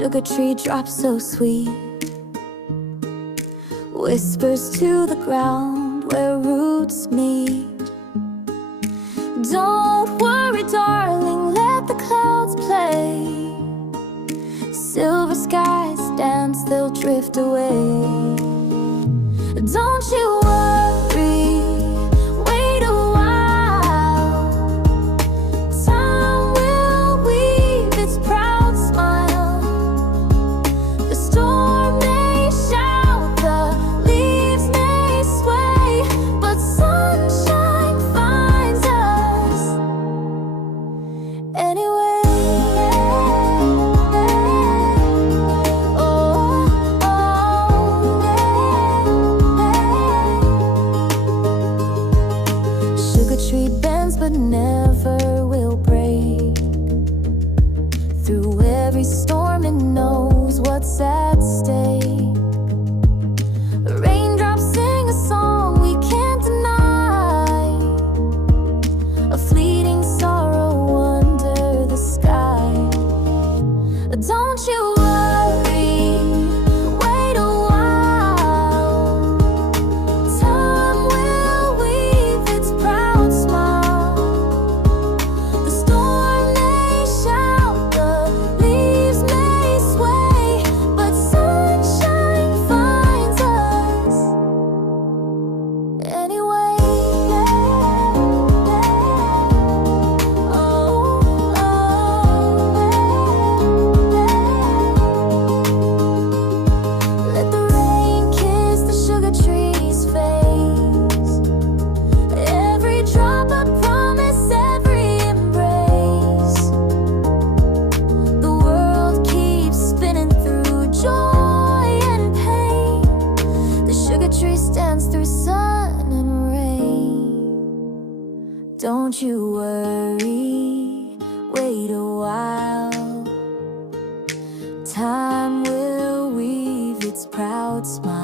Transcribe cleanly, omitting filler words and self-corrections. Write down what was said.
Sugar tree drops so sweet, whispers to the ground where roots meet. Don't worry, darling, let the clouds play. Silver skies dance, they'll drift away. Don't you worry, wait a while. Time will weave its proud smile. The storm may shout, the leaves may sway, but sunshine finds us anyway. Tree bends but never will break. Through every storm it knows what's at stake. Raindrops sing a song we can't deny, a fleeting sorrow under the sky. Don't you worry, wait a while. Time will weave its proud smile. The storm may shout, the leaves may sway, but sunshine finds us anyway. Let the rain kiss the sugar tree's face. Every drop a promise, every embrace. The world keeps spinning through joy and pain. The sugar tree stands through sun and rain. Don't you worry, wait a while. Time will weave its proud smile.